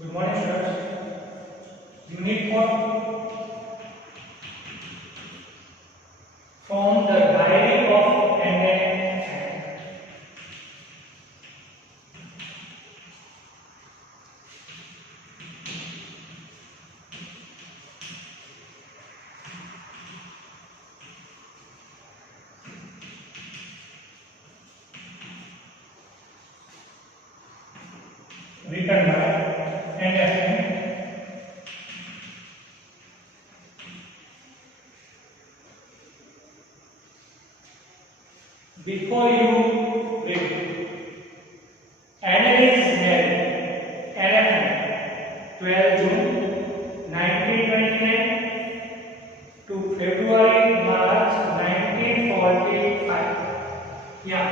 Good morning, students. Unit 4 from the diary of Anne Frank. Written by Anne Frank. Before you read, Anne is married. Anne, 12 June 1929 to February March 1945. Yeah.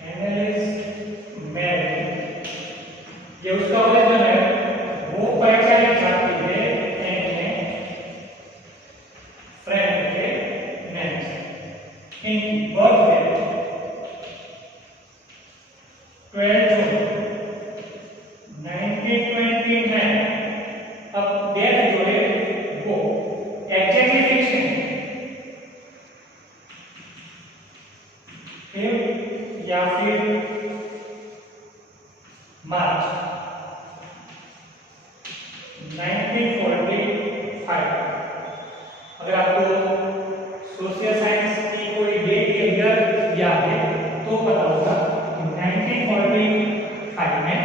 Anne is married. ये उसका original है, वो पहचाने जाती है एने Frank के नाम से। इनकी बर्थ डेट 12 जून 1929। अब डेट जो है वो एग्जैक्टली फिक्स है या फिर मार्च 1945। अगर आपको सोशल साइंस की कोई डेट या ईयर याद है तो पता होगा कि 1945 में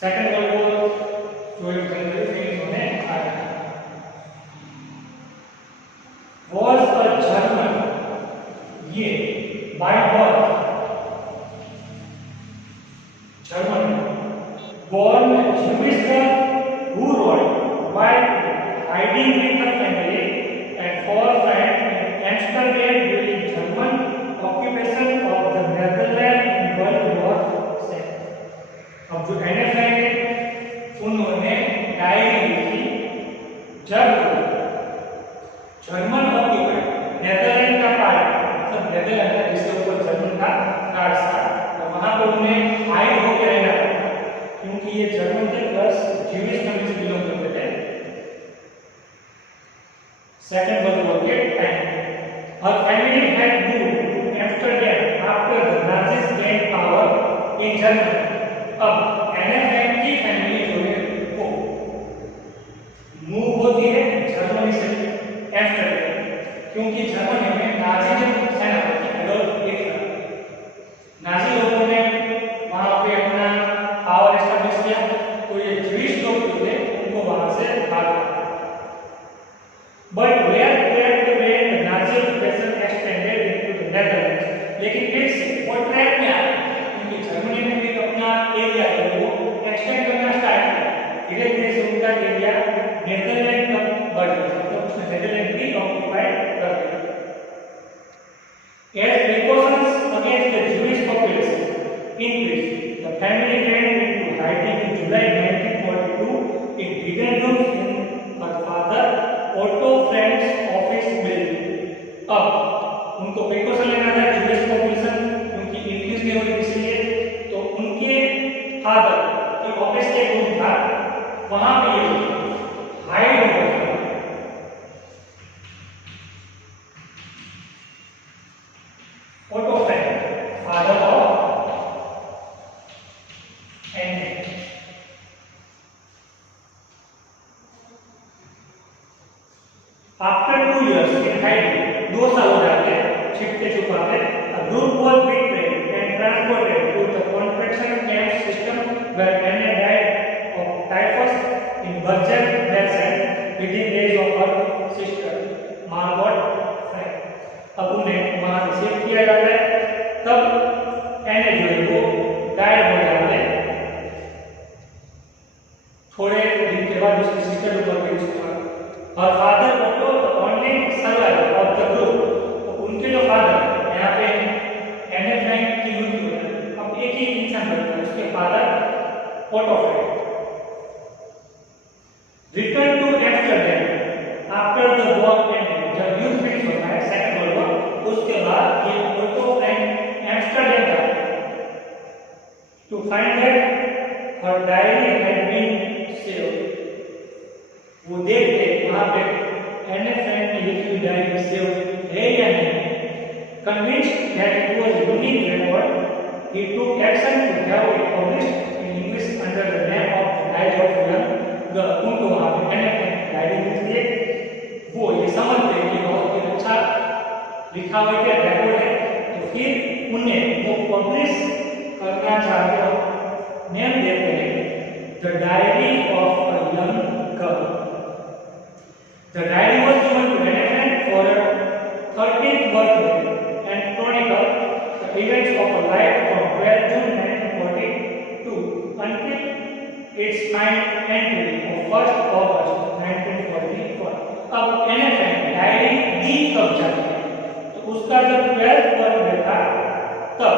सेकंड वर्ल्ड वॉर 12 जनवरी फिनिश होने आया। वॉज अ जर्मन, ये by birth German, born Jewish girl who wrote while hiding with her family and for friends in Amsterdam during German occupation of the Netherlands in World War II. अब जो एने Frank है उन्होंने diary लिखी जब German occupied Netherland का part मतलब Netherland का जिसके ऊपर जर्मन का राज था वहां पर उन्हें हाइड होकर रहना पड़ा क्योंकि ये जर्मन थे प्लस ज्यूइश फैमिली से बिलोंग करते थे। सेकंड वर्ल्ड वॉर के time her family had moved to Amsterdam after the Nazis gain power in Germany. अब एने फ्रैंक की फैमिली जो है वो मूव होती है जर्मनी से एम्स्टर्डम क्योंकि जर्मनी में नाजीज्म सेनापति एडोल्फ हिटलर नाजी लोगों ने वहां पे अपना पावर एस्टैब्लिश किया तो ये ज्यूइश लोग जो थे उनको वहां से भागा। But were trap the Nazi occupation extended into the Netherlands. लेकिन फिर से वो ट्रैप में आ गए क्योंकि जर्मनी ने भी अपना एरिया है वो एक्सटेंड करना स्टार्ट किया। धीरे धीरे से उनका एरिया नेदरलैंड तक बढ़ गया मतलब उसने नेदरलैंड भी ऑक्यूपाइड कर लिया। As precautions against the Jewish population increased, the family went into hiding in July 1942 in hidden rooms in her father Otto Frank's office building. अब उनको प्रिकॉशन लेना था Jewish population क्योंकि इंक्रीज नहीं हो रही इसलिए तो उनके फादर के ऑफिस के रूम था वहां पे ये हाइड हो गए। Otto Frank, father of Anne. After 2 years in hiding, 2 साल हो जाते छिपते छुपाते, a group was betrayed and transported to the concentration camp system where Anne died of typhus in Bergen-Belsen within days of her sister Margot Frank. अब उन्हें वहां से shift किया जाता है तब एने जो है वो डायड हो जाते हैं थोड़े दिन के बाद उसकी सिस्टर ऊपर गई और father auto only survivor of the group. तो उनके जो फादर यहाँ पे एने फ्रैंक की मृत्यु हो जाती। अब एक ही इंसान बचता है उसके father Otto Frank return to Amsterdam after the war ended. जब युद्ध finish find that her diary had been saved. वो देखते वहाँ पे एने फ्रैंक की लिखी हुई डायरी सेव है या नहीं. Convinced that it was a unique record, he took action to have it published in English under the name of the Diary of a Young Girl. उनको वहाँ पे एने फ्रैंक की डायरी मिलती है. वो ये समझते हैं कि बहुत ही अच्छा लिखा हुआ है रिकॉर्ड है, तो फिर उन्हें वो पब्लिश करना चाहते हो. नेम देते हैं the diary of a young girl. The diary was given to Anne Frank for her 13th birthday and chronicled the events of her life from 12 June 1942 until its final entry of 1st August 1944. अब Anne Frank diary दी कब जाती है, तो उसका जब 12th birthday था तब,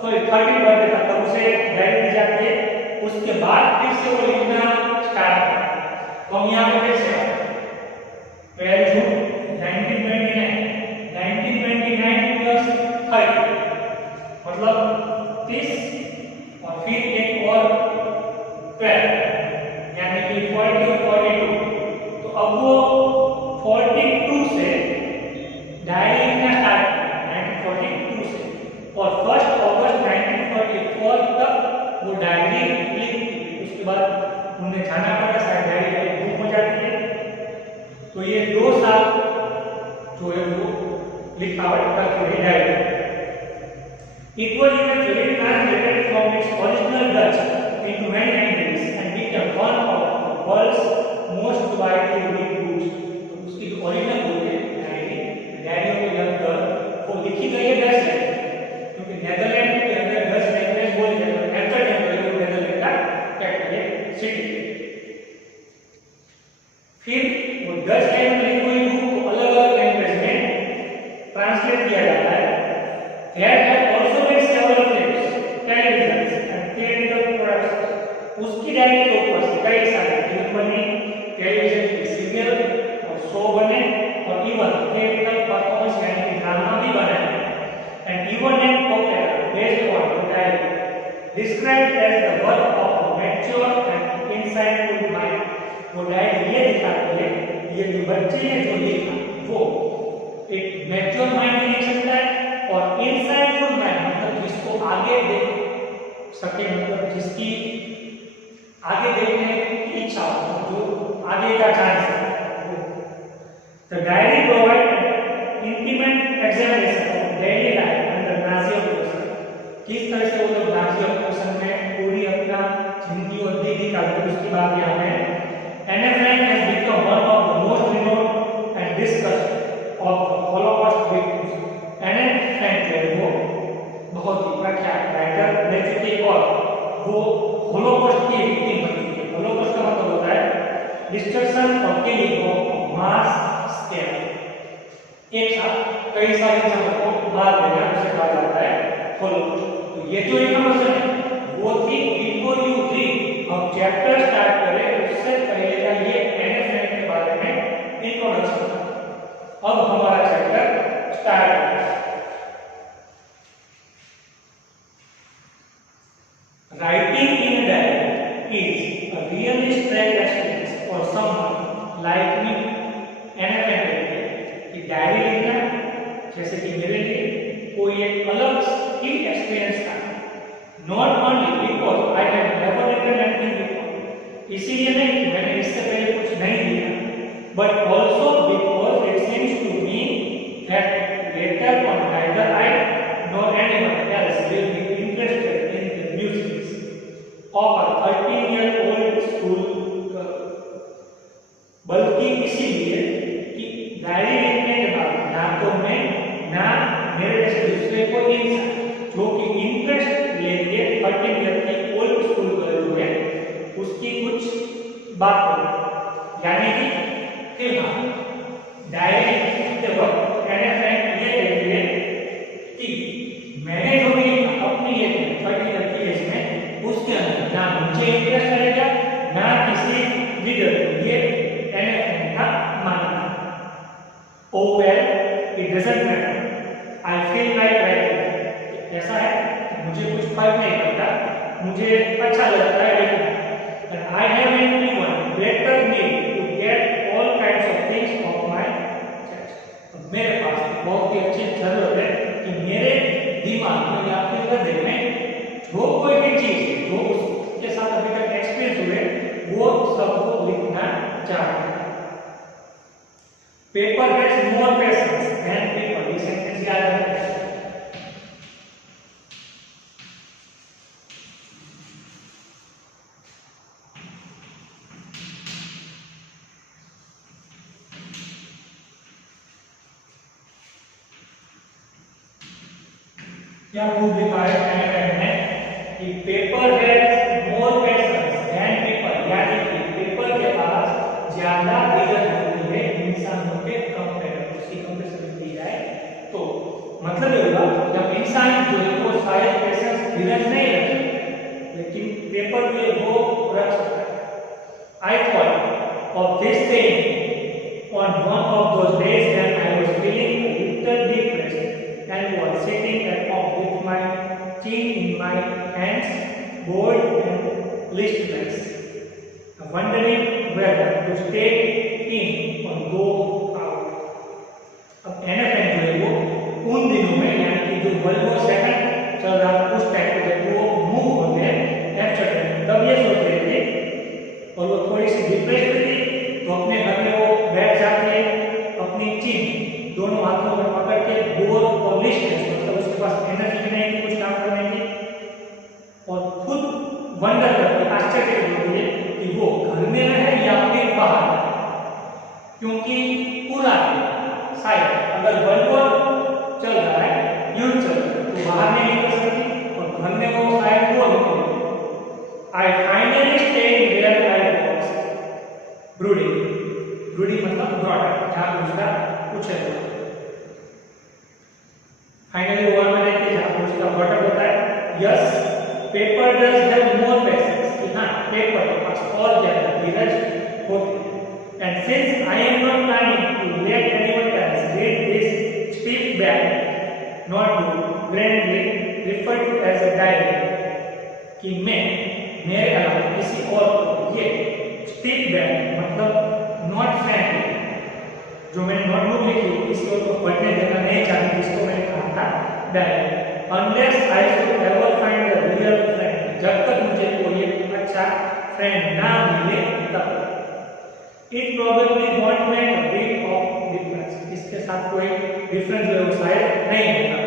sorry 30th birthday था तब उसे डायरी दी जाती है. उसके बाद फिर से वो लिखना स्टार्ट किया. तो हम यहाँ पे कैसे 12 जून 1929 प्लस 30 मतलब 30 और फिर एक और 12 यानी कि 40 और 42. तो अब वो 42 से डायरी लिखना स्टार्ट किया 1942 से, और 1 अगस्त 1944 तक वो डायरी लिखी. उसके बाद उन्हें जाना पड़ा, शायद डायरी गुम हो जाती है. तो ये 2 साल जो है वो लिखावट करते रहे diary. It was eventually translated from its original Dutch into many languages and became one of the world's most widely read books. तो उसकी जो ओरिजिनल बुक है diary of a young girl, वो लिखी गई है डच लैंग्वेज, क्योंकि Netherland के अंदर डच लैंग्वेज बोली जाती है. एम्स्टर्डम जो नेदरलैंड का कैपिटल सिटी. फिर वो डच लैंग्वेज में कोई बुक को अलग-अलग लैंग्वेज में ट्रांसलेट किया जाता है. There have also been several films, televisions and theatrical productions. उसकी डायरी के ऊपर से कई सारे फिल्म बने, टेलीविजन के सीरियल और शो बने, और इवन थिएट्रिकल परफॉर्मेंस यानी कि ड्रामा भी बने. And even an opera based on the diary, described as the work of a mature and insightful mind. वो डायरी ये दिखाती है ये जो बच्चे ने जो लिखा वो एक मैच्योर माइंड लिख सकता है, और इनसाइटफुल माइंड मतलब जिसको आगे देख सके, मतलब जिसकी आगे देखने की इच्छा हो, जो आगे का चांस है. The diary provide intimate examination of daily life under Nazi occupation. किस तरह से वो लोग नाजी ऑक्यूपेशन में पूरी अपना जिंदगी और दीदी का उसकी बात यहाँ पे. Anne Frank has become one of the most renowned and discussed of the Holocaust victims. Anne Frank जो है वो बहुत ही प्रख्यात राइटर रह चुकी है, और वो होलोकॉस्ट की विक्टिम बनी है. होलोकॉस्ट का मतलब होता है डिस्ट्रक्शन और किलिंग ऑफ मास स्केल. एक साथ कई सारी चीजों को मार देना उसे कहा जाता है होलोकॉस्ट. तो ये जो इन्फॉर्मेशन है वो थी बिफोर यू रीड. हम चैप्टर स्टार्ट करें उससे पहले का ये एने फ्रैंक के बारे में इंट्रोडक्शन था. अब हमारा चैप्टर स्टार्ट है. Writing in a diary is a really strange experience for someone like me. एने फ्रैंक की डायरी लिखना जैसे कि मेरे लिए कोई एक अलग ही एक्सपीरियंस था. Not only because I had never written anything before, इसीलिए नहीं कि मैंने इससे पहले कुछ नहीं लिखा, but also because it seems to me that later on neither I nor anyone else will be interested in the musings of a 13-year-old school girl. बल्कि इसीलिए कि डायरी लिखने के बाद ना तो मैं ना मेरे जैसे दूसरे को इंसान जो कि इंटरेस्ट लेके 13 ईयर की ओल्ड स्कूल गर्ल जो है उसकी कुछ बात हो, यानी कि फिलहाल डायरी लिखते वक्त एने फ्रैंक ये कहती है कि मैंने जो भी अपनी ये 13 ईयर की एज में उसके अंदर ना मुझे इंटरेस्ट रहेगा ना किसी रीडर को. ये एने फ्रैंक का मानना है. Oh well, it doesn't matter. I feel like writing. ज्यादा। Paper has more patience than people, ये सेंटेंस याद रखना। क्या प्रूफ लिखा है एनाग्राम में कि paper has more patience than people, यानी कि पेपर के पास ज्यादा धीरज होती है इंसानों के कंपेयर, उसकी कंपैरिजन की जाए तो मतलब ये होगा जब इंसान जो है वो शायद पेशेंस धीरज नहीं रखता लेकिन पेपर पे वो रख सकता है। I thought of this thing on one of those days when I was feeling a little depressed and was sitting at home with my chin in my hands, bored and listless, wondering whether to stay in or go out. अब anagram जो है वो उन दिनों में यानी कि जो वर्ल्ड वॉर सेकंड चल रहा था उस टाइम पे जब वो मूव होते हैं एब्स्ट्रैक्ट तब ये सोच रहे थे और वो थोड़ी सी डिप्रेस थी तो अपने घर में वो बैठ जाती है अपनी चिन दोनों हाथों में पकड़ के बोर और लिस्टलेस, मतलब उसके पास एनर्जी नहीं थी कुछ काम करने की और खुद वंडर करती आश्चर्य होती है कि वो घर में रहे या फिर बाहर रहे, क्योंकि पूरा शायद अगर वर्ल्ड वॉर चल रहा है युद्ध चल रहा है तो बाहर नहीं निकल सकती और घर में वो शायद वो निकले। I finally stayed where I was brooding, brooding मतलब ब्रॉड जहां उसका कुछ है फाइनली वो में रहती है जहां उसका बॉटम होता है। Yes paper does have more patience, कि हां पेपर के पास और ज्यादा धीरज होती है। And since I am not planning to let anyone else read this speak back not to grandly refer to as a diary, कि मैं मेरे अलावा किसी और को ये स्पीक बैक मतलब नॉट फ्रेंडली जो मैंने नोटबुक लिखी किसी और को पढ़ने देना नहीं चाहती जिसको मैंने कहा था direct, unless I should ever find the real friend, जब तक मुझे कोई अच्छा फ्रेंड ना मिले तब। It probably want make a big of difference, इसके साथ कोई डिफरेंस जो है शायद नहीं होगा।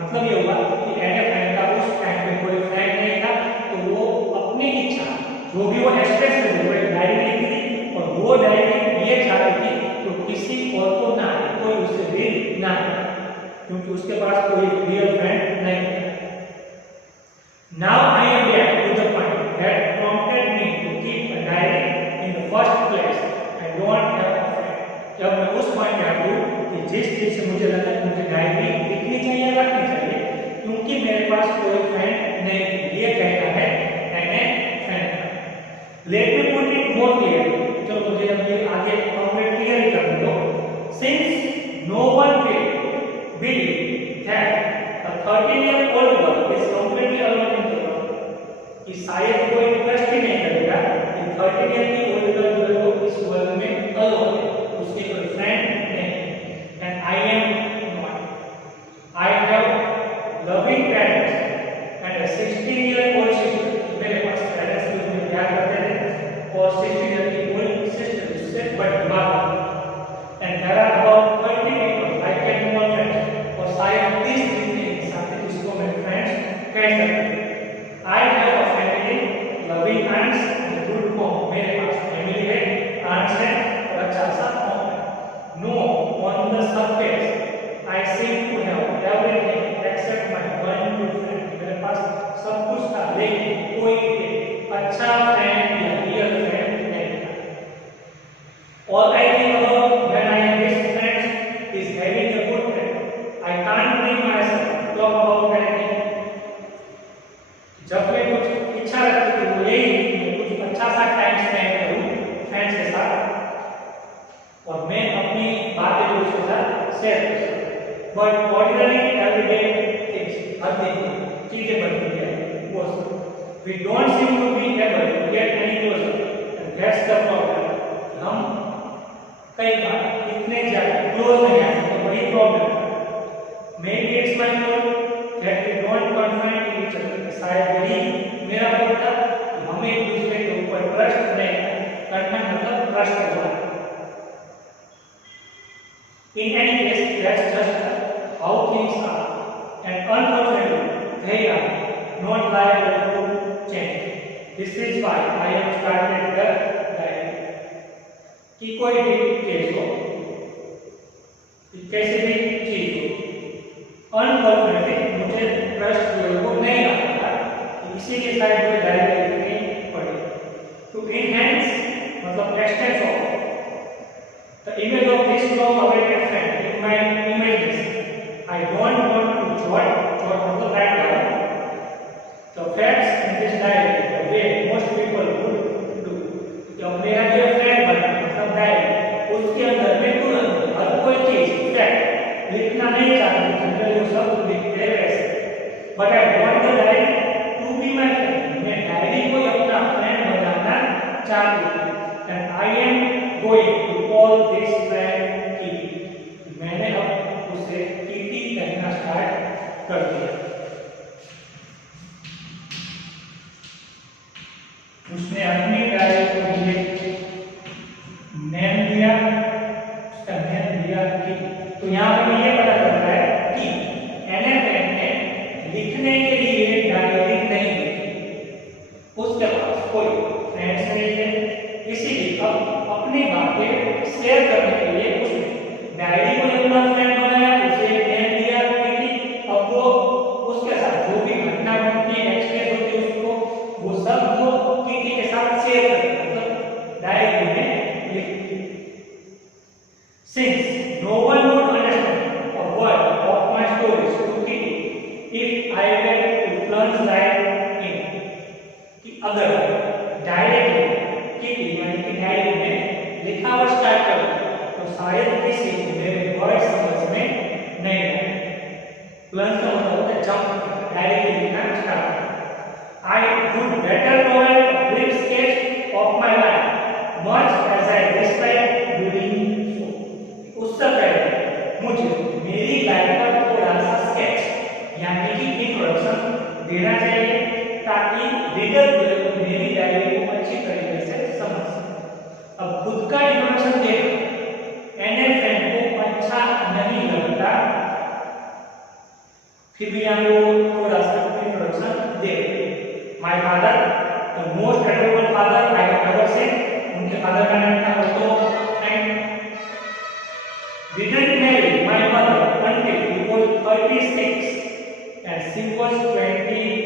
मतलब ये होगा कि एने फ्रेंड का उस टाइम पे कोई फ्रेंड नहीं था तो वो अपनी इच्छा जो भी वो एक्सप्रेस कर वो एक डायरी लिखी थी और वो डायरी ये चाह रही थी तो किसी और को ना कोई उससे रीड ना क्योंकि उसके पास कोई रियल फ्रेंड नहीं है। Now I am back to the point that prompted me to keep a diary in the first place, I don't have a friend. जब मैं उस पॉइंट पे आ गया कि जिस चीज से मुझे लगा कि मुझे डायरी लिखनी चाहिए रखनी चाहिए क्योंकि मेरे पास कोई फ्रेंड नहीं, ये कहना है मैंने friend. Let me put it more clearly, चलो मुझे अभी आगे कंप्लीट क्लियर कर दो। Since no one will believe that a 13-year-old girl is completely alone in the world, कि शायद कोई ट्रस्ट ही नहीं करेगा कि 13 ईयर की ओल्ड गर्ल जो है वो इस वर्ल्ड में अलग है, उसके कोई फ्रेंड नहीं। And I am not, I have loving parents and a 16-year-old sister, मेरे पास पेरेंट्स जो मुझे प्यार करते थे और 16 ईयर की ओल्ड सिस्टर जिससे बड़ी बात। And there are about 30 people I can call friends, और शायद 30 जितने इंसान थे जिसको मैं फ्रेंड्स कह सकता हूँ। I have a family, loving aunts and good home, मेरे पास फैमिली है, आंट्स है और अच्छा सा होम है। No on the surface I seem to have everything except my one good friend, मेरे पास सब कुछ था लेकिन कोई अच्छा फ्रेंड या रियल फ्रेंड नहीं था। All I think about when I am with friends is having a good friend. I can't bring myself to talk about anything. जब मैं कुछ इच्छा रखती थी वो यही थी कि मैं कुछ अच्छा सा टाइम स्पेंड करूं फ्रेंड्स के साथ और मैं अपनी बातें दूसरों के साथ शेयर कर सकूं। But ordinary everyday things, हर दिन चीजें बनती हैं वो सब। We don't seem to be able to get any closer, and that's the problem. हम कई बार इतने ज्यादा क्लोज नहीं आ सकते, वही प्रॉब्लम है। Maybe it's my fault that we don't confide in each other, शायद यही मेरा fault था कि हमें एक दूसरे के ऊपर ट्रस्ट नहीं करना, मतलब trust होगा। In any case, that's just how things are, and unfortunately, they are not liable to change. This is why I have started the diary. कि कोई भी केस हो, कैसे भी चीज हो, अनफॉर्चुनेटली मुझे ट्रस्ट जो है वो नहीं आता था, इसीलिए शायद मुझे डायरी लिखनी पड़ी। टू इनहेंस मतलब expanse of the image of this long awaited friend in my imagination, I don't want to jot मतलब write down the facts in this diary the way most people would do. जब मेरा जो friend बना मतलब diary, उसके अंदर मैं तुरंत हर कोई चीज फैक्ट लिखना नहीं चाहता, जनरली वो सब लिखते हैं वैसे। But I want the diary to be my friend, मैं डायरी को अपना फ्रेंड बनाना चाहती हूँ। And I am going to call this friend Kitty. मैंने अब उसे कीटी कहना स्टार्ट कर दिया। उसने अपनी डायरी को मुझे नेम दिया, उसका नेम दिया कीटी। तो यहाँ पर ये पता चलता है कि एन ने लिखने के लिए डायरी नहीं लिखी, उसके पास कोई फ्रेंड्स नहीं थे, इसीलिए अब अपनी बातें शेयर करने के लिए उसने डायरी को अपना फ्रेंड बनाया, उसे नेम दिया कीटी। अब वो उसके साथ जो भी घटना घटती है, एक्सप्रेस होती है उसको, वो सब वो कीटी के साथ शेयर करता है, मतलब डायरी में लिखती है। Since no one would understand a word of my stories to Kitty if I were to plunge right in, कि अगर डायरेक्टली किटी यानी कि डायरी में लिखा हुआ स्टार्ट करूं तो शायद किसी को मेरे वर्ड समझ में नहीं आए। प्लंज का मतलब होता है जंप, डायरेक्टली लिखना start. I would better provide a brief sketch of my life much as I described during उससे पहले मुझे मेरी लाइफ का थोड़ा सा स्केच यानी कि इंट्रोडक्शन देना चाहिए, ताकि रीडर को मेरी डायरी को अच्छी तरीके से समझ सके। अब खुद का इंट्रोडक्शन देना एन फ्रेंड को अच्छा नहीं लगता, फिर भी हम लोग थोड़ा सा introduction they. My father, the most adorable father I have ever seen. उनके फादर का नाम था auto Frank. Didn't marry my mother until he was 36 and she was 25.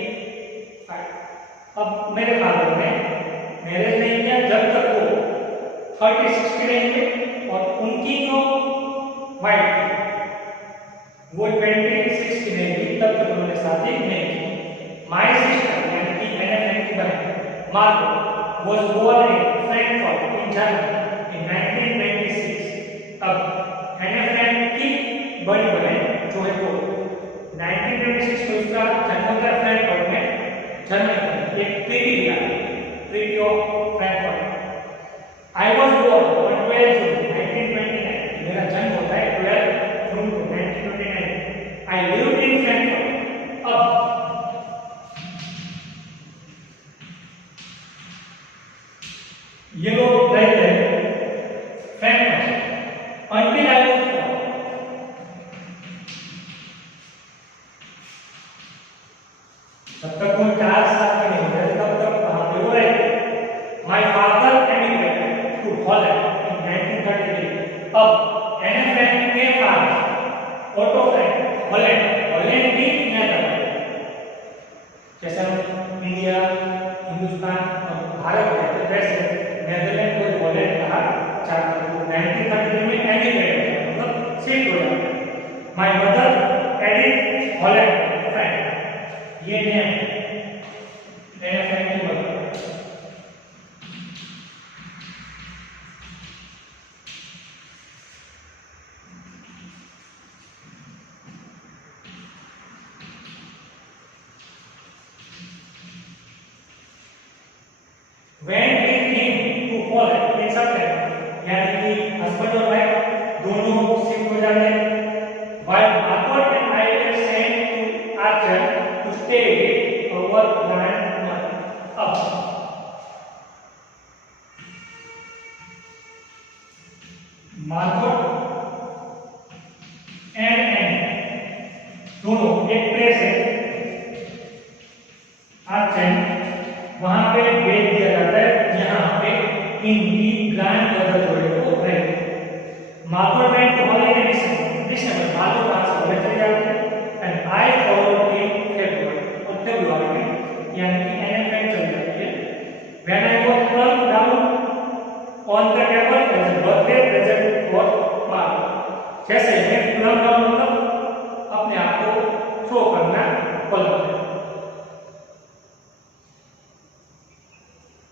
अब मेरे फादर ने मैरिज नहीं किया जब तक वो 36 के नहीं थे, और उनकी जो वाइफ थी वो 26 की नहीं थी, तब तक उन्होंने शादी नहीं की। माय सिस्टर यानी कि एन की बहन Margot was born in Frankfurt in Germany in 1926। अब एन की बड़ी बहन जो है वो 1926 में उसका जन्म हुआ फ्रैंकफर्ट में, जर्मनी। एक ट्रीटी लिया, treaty of Frankfurt. I was born on 12 June 1929। मेरा जन्म होता है 12 June 1929। I lived in Frankfurt. अब ये लोग रहते हैं Frankfurt until I was born। तब तक वो 4 साल के नहीं थे, तब तक वहां पे वो रहे। माय फादर एमिग्रेटेड टू हॉलैंड इन 1933। अब एन फ्रैंक के फादर ऑटो फ्रैंक हॉलैंड की नेदरलैंड, जैसे हम इंडिया, हिंदुस्तान और भारत में वैसे नेदरलैंड को हॉलैंड कहा जाता है। 1933 में एमिग्रेटेड मतलब शिफ्ट हो जाता। My mother Edith Holland Frank, ये नेम एन फ्रैंक की mother. When we came to Holland in September, यानी कि हस्बैंड और वाइफ दोनों शिफ्ट हो जाते हैं। While Margaret and I were sent to Archer to stay with our दोनों एक प्लेस है आर्चन, वहां पे बेच दिया जाता है, यहाँ पे इनकी ग्रैंड मदर जो है वो रहे। Marco went to holiday December, Marco 5 से हॉलीडे चले जाते हैं and I follow in February, और फेब्रुअरी में यानी कि एन फ्रेंड चली जाती है। When I was plumped down on the table as a birthday present for Marco, जैसे मैं प्लम्ड डाउन मतलब अपने आप को थ्रो करना, पलट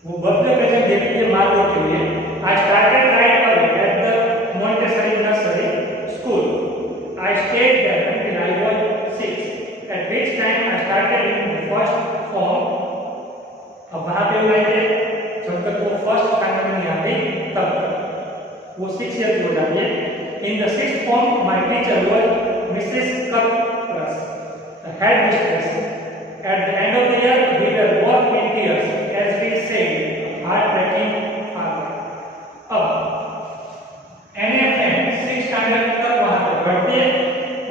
वो बर्थडे प्रेजेंट देती है मार्को के लिए। I started right at the Montessori nursery school, I stayed there until I was 6, at which time I started in the first form। अब वहाँ पे वो रहते जब तक वो फर्स्ट स्टैंडर्ड में नहीं आती तब तक वो 6 ईयर की हो जाती है। In the 6th form my teacher was Mrs. Kapras, the head mistress। At the end of the year we were both in tears as we said heartbreaking father। अब NFM 6 स्टैंडर्ड तक वहाँ पे पढ़ती है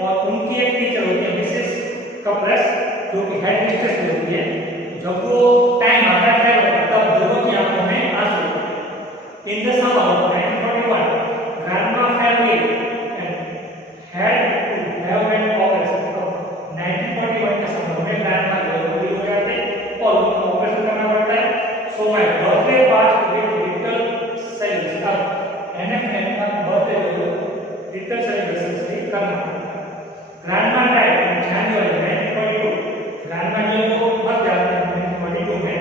और उनकी एक टीचर होती है मिसेस कपरस, जो कि हेड मिस्ट्रेस होती है। जब वो टाइम आता है तब दोनों की आंखों में आंसू। In the summer of 1941 grandma family and had to have an operation। 1941 के समय में ग्रैंडमा डिलीवरी हो जाती है और उनको ऑपरेशन करना पड़ता है। So my birthday pass with little celebration. अब एनएफएन का बर्थडे जो लिटिल सेलिब्रेशन से करना पड़ता है। Grandma died in January 1942। Grandma जो को मर जाते हैं 1942 में।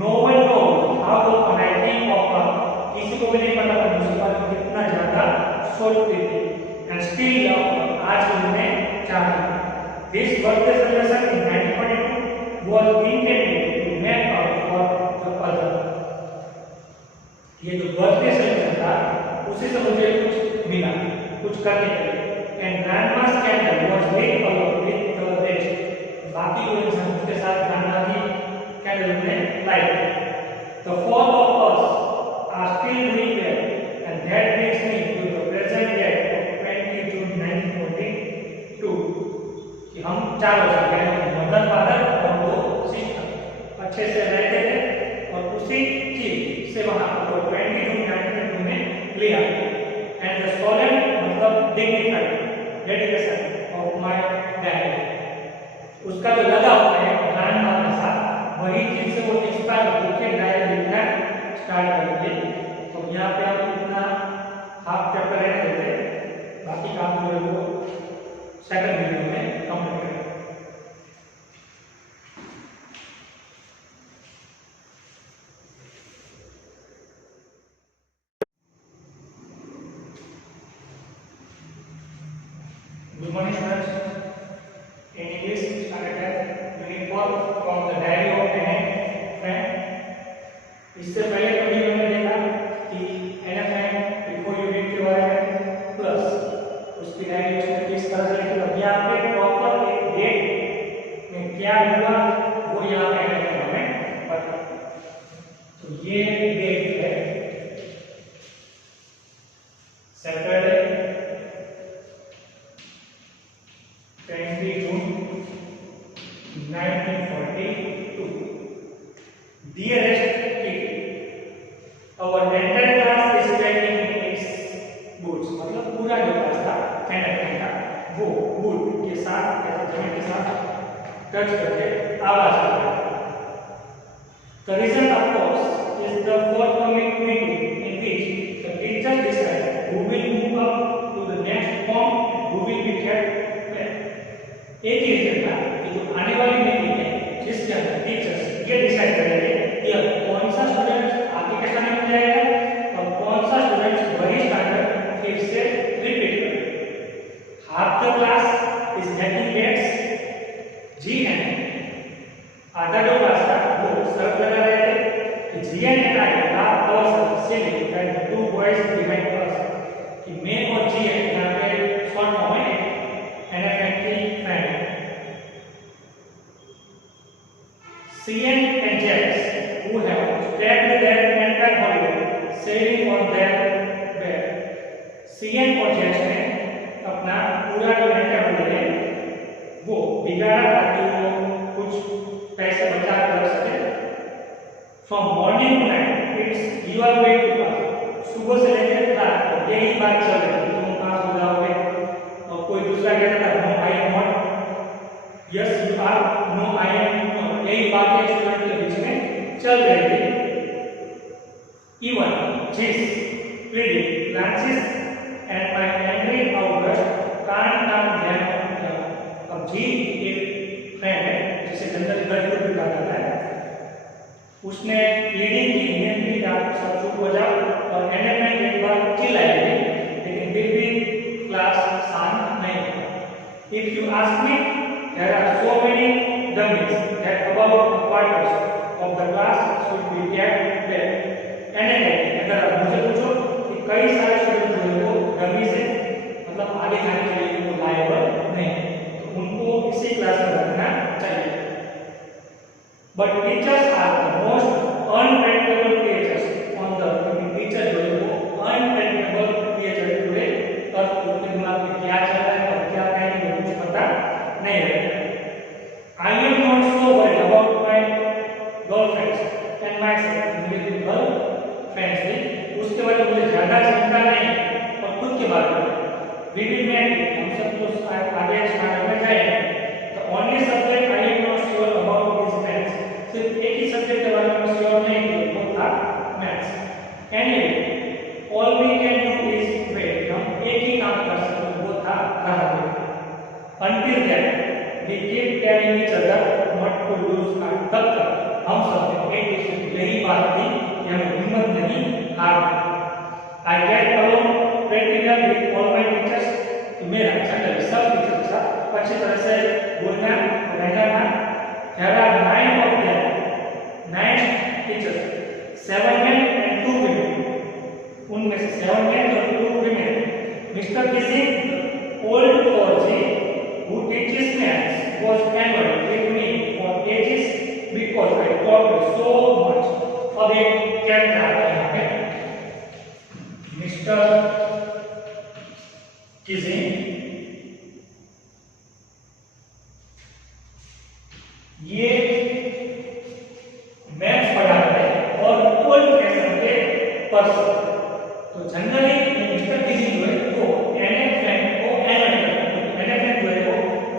No one knows how often I think of her, किसी को भी नहीं पता था मुझे पर कितना ज्यादा सोचती थी एंड स्टिल लव, आज उन्हें चाहती थी। This birthday celebration in 1942 was intended to make up for the other। ये जो बर्थडे सेलिब्रेशन था उसी से मुझे कुछ मिला, कुछ करने के लिए। And grandma's candle was lit along with the rest। बाकी लोग इंसान उसके साथ ग्रैंडमा की कैंडल में light. The four of us are still doing well and that brings me to the present date of 20 June 1942 कि हम चार हो सकते हैं, मदर फादर और दो सिस्टर अच्छे से रहते थे और उसी चीज से वहां को 20 जून 1942 में ले आए। एंड द सोलेम मतलब dignified dedication of my dad, उसका जो लगा हुआ है ग्रैंडमा के साथ, वही चीज से वो इंस्पायर होकर डायरी लिखना स्टार्ट कर दिए। तो यहाँ पे हम इतना हाफ चैप्टर रह देते, बाकी काम जो है वो सेकंड वीडियो में कंप्लीट करेंगे। Good morning students, in English standard unit 4 from the diary of an friend। इससे पहले कभी हमने देखा कि NFM बिफोर यूनिट के बारे में प्लस उसकी डायरी उसने किस तरह से लिखी। अब यहाँ पे प्रॉपर एक डेट में क्या हुआ वो यहाँ पे हमें पता। तो ये डेट है Saturday 20 June 1942। Dearest kid, our entire class is packing its boots। मतलब पूरा जो क्लास था कैनेडा का वो बूट के साथ या जमीन के साथ टच करके आवाज कर रहा है। The result of course is the forthcoming meeting in which the teachers decide who will move up to the next form and who will be kept back। एक ही रीजन था कि जो आने वाली मीटिंग है जिसके अंदर टीचर्स ये डिसाइड करेंगे कि अब कौन सा स्टूडेंट आगे के स्टैंडर्ड में जाएगा और कौन सा स्टूडेंट वही स्टैंडर्ड फिर से रिपीट करेगा। Half the class is getting gets GN, आधा जो क्लास था वो सर्व लगा रहे थे कि GN and I are also sitting and the two boys behind us कि मैं और GN यहाँ पे शॉर्ट फॉर्म है NFM की friend. CN and Jax who have stayed their entire holiday sailing on their bed। CN और Jax ने अपना पूरा जो entire holiday वो बिगाड़ा ताकि वो कुछ पैसे बचा कर सके। From morning to night it's you are going to pass, सुबह से लेकर रात तक यही बात चल रही है, तुम पास हो जाओगे। और कोई दूसरा कहता था no I am not, yes you are, no I am not, यही बातें स्टूडेंट के बीच में चल रही थी। इवन जिस pleading Francis and my angry outburst can't calm them down. अब जी एक फ्रेंड है जिसे जनरल गढ़ भी कहा जाता है, उसने प्लीडिंग की, नियम की आप सब चुप हो जाओ, और एंड में एक बार चिल्लाई लेकिन फिर भी क्लास शांत नहीं हुआ। If you ask me, there are so many dummies that about quarters of the class should be kept there. अगर आप मुझे पूछो कि कई सारे स्टूडेंट जो है वो डमी से मतलब आगे जाने के लिए वो लायबल नहीं, तो उनको इसी क्लास में रखना चाहिए। But teachers are the most unpredictable creatures on the earth. Teacher जो है वो अनप्रेडिक्टेबल क्रिएचर पूरे अर्थ, उनके दिमाग में क्या चल रहा है और क्या कहेंगे वो कुछ पता नहीं रहता। आई am not so worried about my girlfriends and my self, मुझे गर्ल फ्रेंड्स थे उसके बारे में मुझे ज्यादा चिंता नहीं, और खुद के बारे में वी विल मेट, हम सब तो आगे स्टार्ट में जाएंगे। तो only subject I am not sure about this maths, सिर्फ एक ही सब्जेक्ट के बारे में श्योर नहीं कि वो था maths. Anyway all we can do is wait, हम एक ही काम कर सकते हैं, वो था राह। Until that we keep telling each other not to lose heart, तब तक हम सब एक दूसरे की यही बात थी कि हमें हिम्मत नहीं हारना। I get along pretty well with all my teachers, मेरा जनरली सब टीचर के साथ अच्छी तरह से बोलना रहना था। There are 9 of them, 9 teachers, 7 men and 2 women, उनमें से 7 men और 2 women। Mr Keesing old fogey who teaches maths was annoyed with me for ages because I talked so much। अब एक कैरेक्टर आता है यहाँ पे, मिस्टर किसिंग, ये मैथ्स पढ़ाते हैं और ओल्ड फैशन के पर्सन। तो जनरली मिस्टर किसिंग जो है वो एनएफएन को एनएफएन जो है वो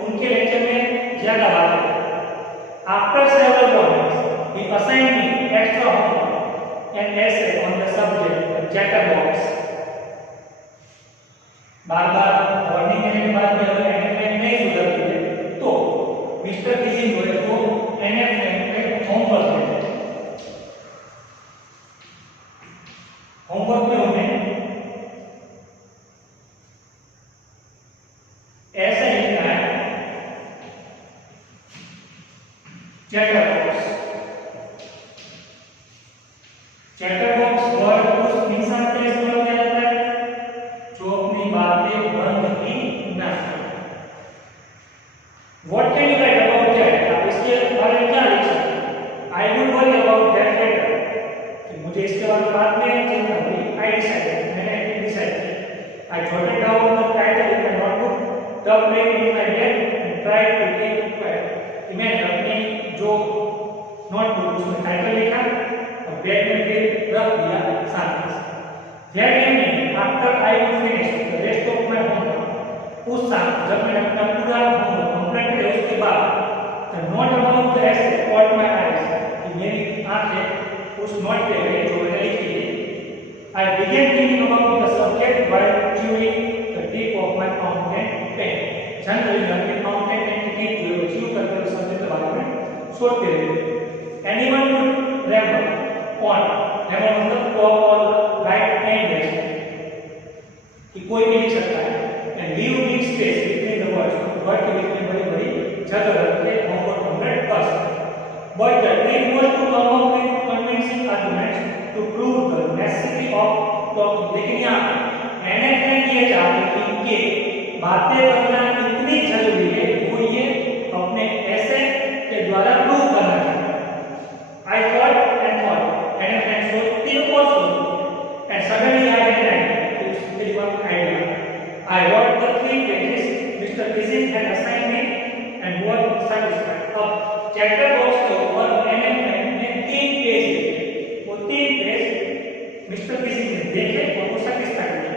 उनके लेक्चर में ज्यादा बात करते हैं। After several mornings he assigned me extra homework and essay on the subject chatterbox। बार-बार वार्निंग देने के बाद भी अगर एनएफएन नहीं सुधरती है तो मिस्टर किसिंग जो है वो एनएफएन पे होमवर्क देते हैं। होमवर्क में उन्हें ऐसा लिखना है चैटरबॉक्स। चैटरबॉक्स वर्ड उस इंसान के इस्तेमाल किया जाता है जो अपनी बातें बंद ही ना करे। What can you write about chat, आप इसके बारे में क्या लिख सकते हैं? I would worry about that letter, मुझे इसके बारे में बात नहीं चिंता हुई। आई डिसाइडेड, मैंने डिसाइड किया। I jotted down the title in my notebook, turn it in my bed and tried to keep it quiet. मैंने अपनी जो नोटबुक उसमें टाइटल लिखा और बेड में फिर रख दिया शांति से। That evening, after I finished the rest of my homework, उस शाम जब मैंने अपना पूरा होमवर्क कंप्लीट किया उसके बाद the note about the essay caught my eyes, कि मेरी आंखें उस नोट पे गई जो मैंने लिखी थी। I began thinking about the subject while chewing the tip of my fountain pen। Generally मैं अपने फाउंटेन पेन की टिप जो च्यू करते हुए सब्जेक्ट के बारे में सोचते रहते। Anyone could ramble on, ramble मतलब talk or write endlessly, कि कोई भी लिख सकता है। And leave big space between the words, word के बीच में बड़ी-बड़ी जगह रख के होमवर्क कंप्लीट कर सकते हैं। But the trick was to come up with convincing arguments to prove the necessity of talking। लेकिन यहाँ एनएफएन ये चाहते हैं कि बातें करना कितनी जरूरी है वो ये अपने ऐसे के द्वारा प्रूव करना चाहते हैं। I thought and thought and so also and suddenly I had an idea। उसके दिमाग में idea. I wrote the 3 pages Mr. Kissing had assigned me and what chapter box के ऊपर मैंने तीन पेज लिखे, वो तीन पेज मिस्टर किसी ने देखे और वो सेटिस्फाइड थे।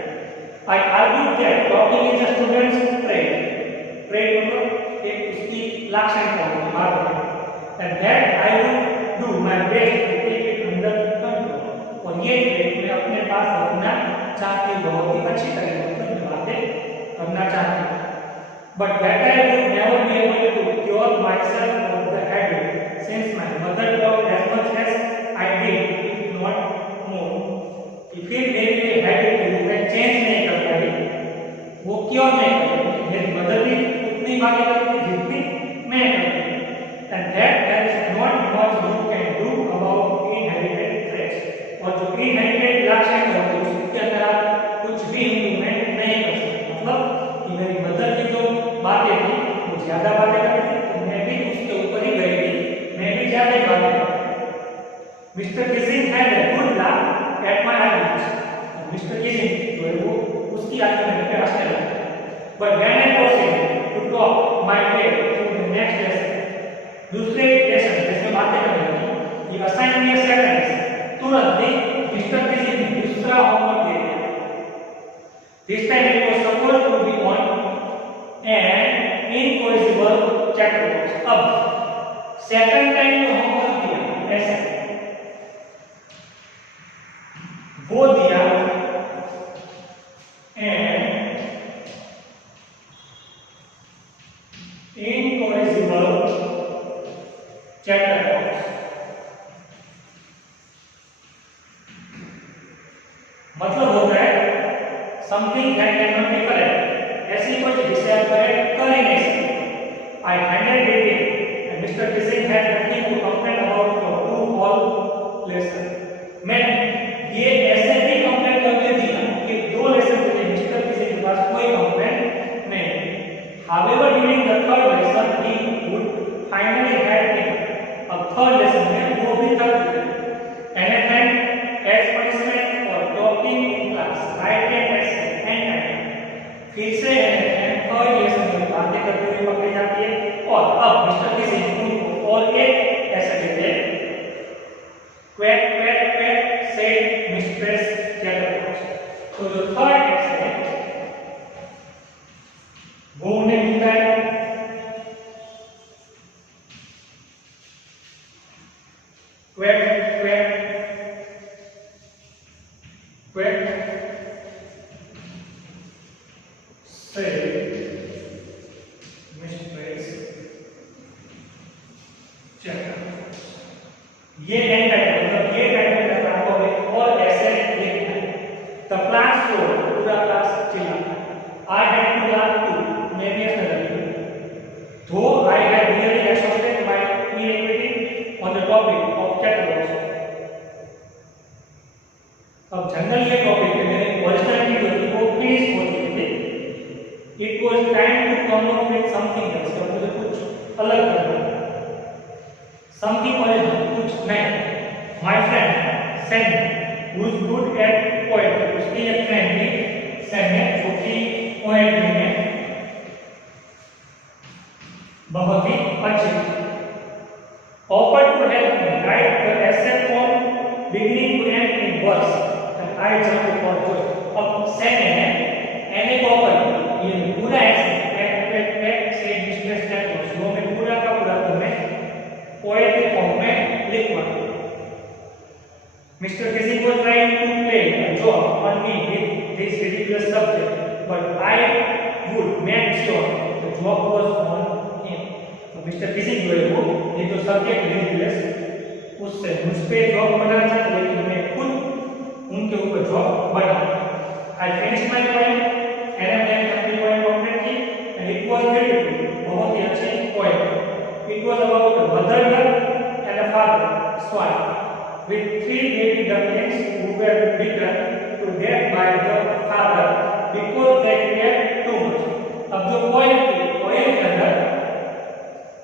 I argue that talking is a student's trade, मतलब एक उसकी लाक्षणिकता होती है बात है, and that I would do my best to take it under control, और ये ट्रेड मैं अपने पास रखना चाहती हूँ, बहुत ही अच्छी तरह से बातें करना चाहती हूँ। But that I would never be able to cure myself of the habit, since my mother taught as much as I did, if not more. कि फिर मेरी ये हैबिट है मैं चेंज नहीं कर पाई, वो क्योर नहीं कर पाई, मेरी मदर भी उतनी बातें करती थी जितनी मैं करती थी। And that there is not much you can do about inherited traits, और जो inherited लक्षण होते हैं उसके अंदर आप कुछ भी इम्प्रूवमेंट नहीं कर सकते। मतलब कि मेरी मदर की जो बातें थी वो ज्यादा बातें करती थी, तो मैं भी उसके ऊपर ही गई थी, मैं भी ज्यादा बातें करती। Mister Keesing had a good laugh at my arguments, mister Keesing जो है वो उसकी आर्ग्यूमेंट पे हंसने लगे। But when I proceed to talk my way to the next lesson, दूसरे लेसन जिसमें बातें करने लगी, ये असाइन मी अ सेंटेंस, तुरंत ही मिस्टर किसिंग ने दूसरा होमवर्क दे दिया। This time it was supposed to be on an incoercible chatterbox. अब सेकंड टाइम जो होमवर्क दिया ऐसा वो दिया an incoercible chatterbox, मतलब होता है something that can not be correct, ऐसी कोई चीज जिसे आप करेक्ट कर ही नहीं सकते। I handed it and Mr Keesing had nothing to complain about your two all lesson. मैं ये ऐसे भी कंप्लेन करके दिया कि दो लेसन के लिए मिस्टर किसिंग के पास कोई कंप्लेन नहीं। However during the third lesson he would finally had it, अब थर्ड लेसन में वो भी थक गए। Anything as punishment for talking in class, right and फिर से थर्ड लेसन में बातें करते हुए पकड़ी जाती है। और अब मिस्टर किसिंग उनको और एक ऐसा देते हैं, quack quack quack said mistress chatterbox. तो जो थर्ड ऐसे है वो उन्हें मिलता है क्वैक क्वैक क्वैक ये एंड टाइटल, मतलब ये टाइटल का आपको एक और ऐसे लिखना है। द क्लास को पूरा क्लास चिल्ला, I had to laugh too, मैं भी हंसने लगी, though I had really associated my inactivity on the topic of chatterbox. अब जनरल ये टॉपिक है, मेरे पर्सनालिटी जो थी वो प्लीज हो चुकी थी। It was time to come up with something else, तो मुझे कुछ अलग करना, समथिंग ओरिजिनल, कुछ नया। My friend Sam who is good at poetry, उसकी एक फ्रेंड थी सैम जो कि पोएट्री में बहुत ही अच्छी थी। Offered to help me write the essay from beginning to end in verse, and I jumped for joy. अब सैम ने एने को ऑफर ये पूरा ऐसे से डिस्ट्रेस टेक्स्ट वो मैं पूरा का पूरा तुम्हें पोएट्री फॉर्म में लिखवा। Mister Keesing was trying to play a joke on me with this ridiculous subject, but I would make sure the joke was on him. तो मिस्टर किसिंग जो है वो ये जो सब्जेक्ट ridiculous उससे मुझ पे जॉक बनाना चाहते, लेकिन मैं खुद उनके ऊपर जॉक बना। I finished my poem and then complete poem completely and it was beautiful, बहुत ही अच्छी poem। It was about a mother duck and a father swan with three baby ducklings who were beaten to death by the father because they cared too much। अब जो poem थी, poem के अंदर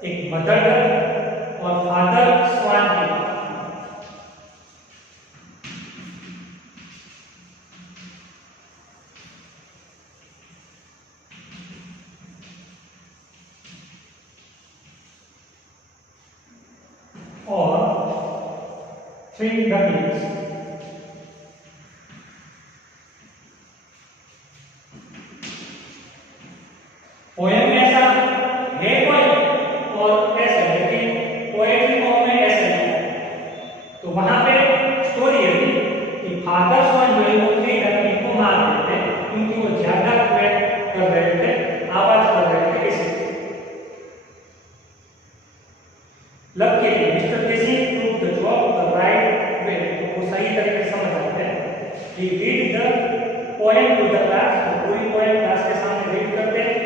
एक mother duck और father स्वान थी। swing the wheels. Poem में ऐसा है कोई और ऐसे, लेकिन पोएट्री फॉर्म में ऐसे नहीं है। तो वहां पे स्टोरी है कि फादर वन जो है वो 3 डकनी को मार देते क्योंकि वो ज्यादा क्वेट कर रहे थे, आवाज कर रहे थे किसी की। लब के लिए Mr Casey took the job the right way, वो सही तरीके से समझ आते हैं। He read the poem to the class, पूरी पोएम क्लास के सामने रीड करते हैं,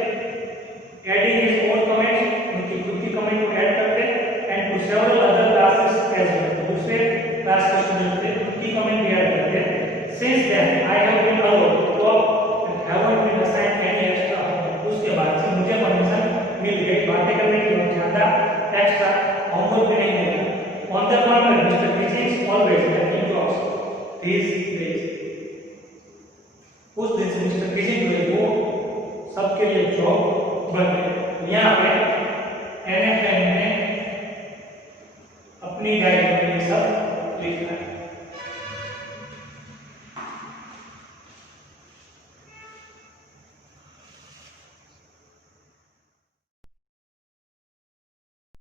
adding his own comments, उनकी खुद की कमेंट को ऐड करते हैं, and to several other classes as well, दूसरे क्लास के स्टूडेंट थे उनकी कमेंट भी ऐड करते हैं। Since then I have been allowed to talk and haven't been assigned any extra homework, उसके बाद से मुझे परमिशन मिल गई बातें करने की और ज्यादा एक्स्ट्रा होमवर्क भी नहीं मिला। On the contrary, Mr. Casey is always making jokes these days, उस दिन से मिस्टर केसी जो है वो सबके लिए जॉब बने। यहाँ पे एनएफएन ने अपनी डायरी में सब लिखा है।